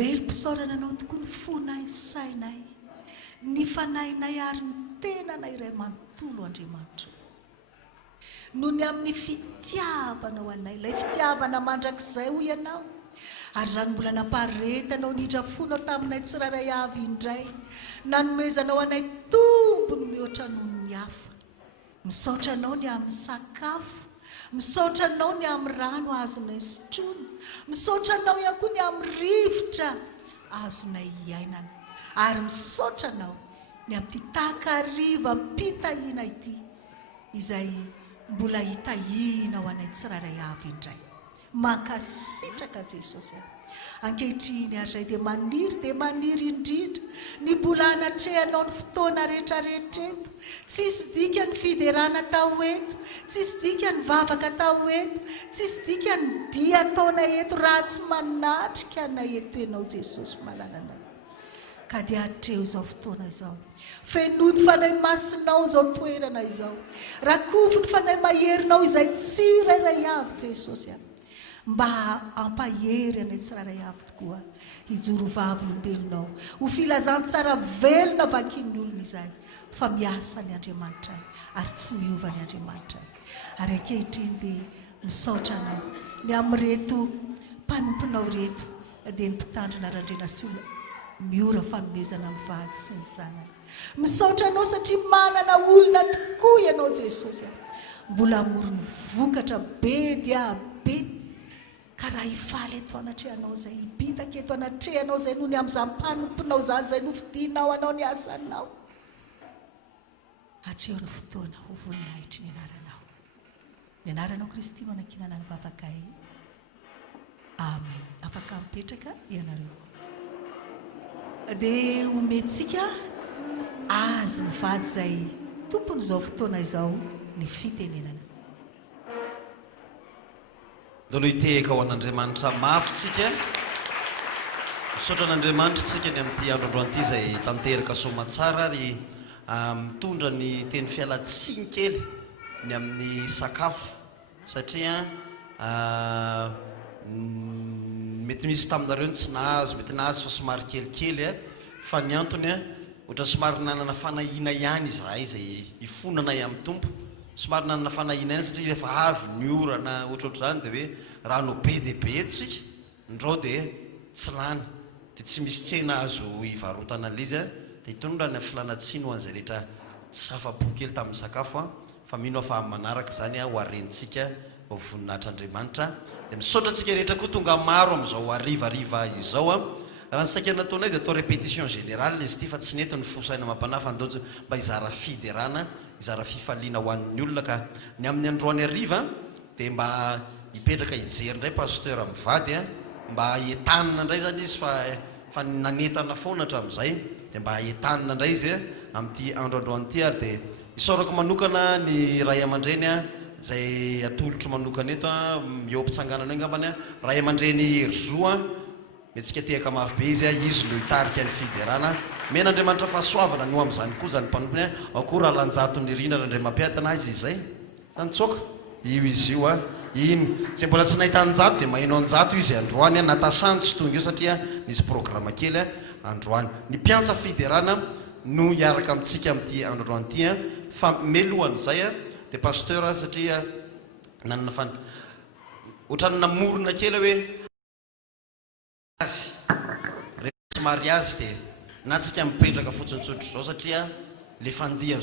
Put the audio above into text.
velom-pisaorana anao tokoa ny fonay sainay, ny fanahinay ary ny tenanay iray manontolo Andriamanitra. Noho ny amin'ny fitiavana ho anay, ilay fitiavana mandrakizay ho ianao, ary zany mbola namparetanao nidra fonao taminay tsiraray avy indray, nanomezanao anay tombony mihoatra noho ny hafa. Misaotra anao ny amin'ny sakafo, misaotra anao ny amin'ny rano azonay sotroina, misaotra anao ihany koa ny amin'ny rivotra azonay iainana, ary misaotra anao ny amin'ny takariva mpitahiana ity izay mbola hitahina ho anay tsiraray avy indray. Mankasitraka Jesosy. Ankehitriny ary dia maniry indrindra ny mbola anatrehanao ny fotoana rehetrarehetra eto. Tsisy dika ny fiderana tao eto, tsisy dika ny vavaka tao eto, tsisy dika ny dia taona eto raha tsy manatrika anay eto ianao Jesosy malalana. Ka dia atreo izao fotoana izao, fenoy ny fanahy masinao izao toerana izao, rakofo ny fanahy maherinao izay tsirairay avy Jesosy, mba ampahery anay tsiraray avy tokoa hijoro vavolombelonao, ho filazantsara velona vakin'ny olona izay, fa miasa ny Andriamanitra ary tsy miova ny Andriamanitra. Ary ankehitriny dia misaotra anao ny amin'reto mpanomponao reto, dia ny mpitandrina randrena sy olona miora fanomezana amin'ny vady sy ny zanany. Misaotra anao satria manana olona tokoa ianao Jesosy, mbola amorony vokatra be dia be, ka raha hifaly eto anatrehanao izay, hibitaka eto anatrehanao izay noho ny amin'izany mpanomponao zany izay novidinao anao ny asanao. Hatreo ny fotoana ho voninahitry ny anaranao. Ny anaranao Kristy no anakinana ny vavakay. Amen. Afaka mipetraka ianareo. Dia omentsika azy mivady izay tompony izao fotoana izao ny fitenenana. Dolo hiteka ho an'Andriamanitra mafitsika. Misaotra an'Andriamanitra tsika ny amin'ity andro anty izay tanteraka soamantsara ary mitondra ny teny fialatsiny kely ny amin'ny sakafo, satria mety misy taminareo tsy nahazo, mety nahazo fa somary kelikely fa ny antony ohatra somary nanana fanahina ihany izahay izay ifonanay amin'ny tompo, somary nanana fanahina ihany satria efa avy ny orana ohatrohatra zany dia hoe rano be dia be eto tsika, ndrao dia tsy lany, dia tsy misy tsena azo hivarotana an'ilay dia hitondra ny filanatsiny ho an'izay rehetra tsy afa-po kely tamin'ny sakafo, fa mino fa manaraka zany ho arentsika ho voninahitr'Andriamanitra. Dia misaotra tsika rehetra koa tonga maro amin'izao arivariva izao, raha ny saika nataonay dia atao répétition générale izy ity, fa tsy nety ny fosaina mampanahy fa andao mba hizara fiderana, hizara fifaliana ho an'ny olona. Ka ny amin'ny androany ariva dia mba hipetraka hijery indray pasteur mivady, mba entanina indray zany izy fa nanetana foana hatramin'izay, dia mba entanina indray izy amin'ity androandroany ity. Ary dia isaorako manokana ny ray aman-dreny izay atolotro manokana eto eo ampitsanganana angambany, ray aman-dreny Erzoa, metsika tehaka mafy be izy no hitarika ny fiderana. Men'Andriamanitra fahasoavana no amin'izany koa zany mpanompony, akory alanjato ny rina randray mampiatana azy izay zany tsoka io izy io ino zay mbola tsy nahita anjato dia maheno anjato izy androany, natasany tsy tonga io satria nisy programa kely androany. Ny mpiantsa fiderana no hiaraka amintsika amin'ity androany ity, fa melohan'izay dia pasteur satria nanana ohatrany namorona kely hoe rehefa somary azy dia na tsika mipetraka fotsiny tsotro izao satria le fandiha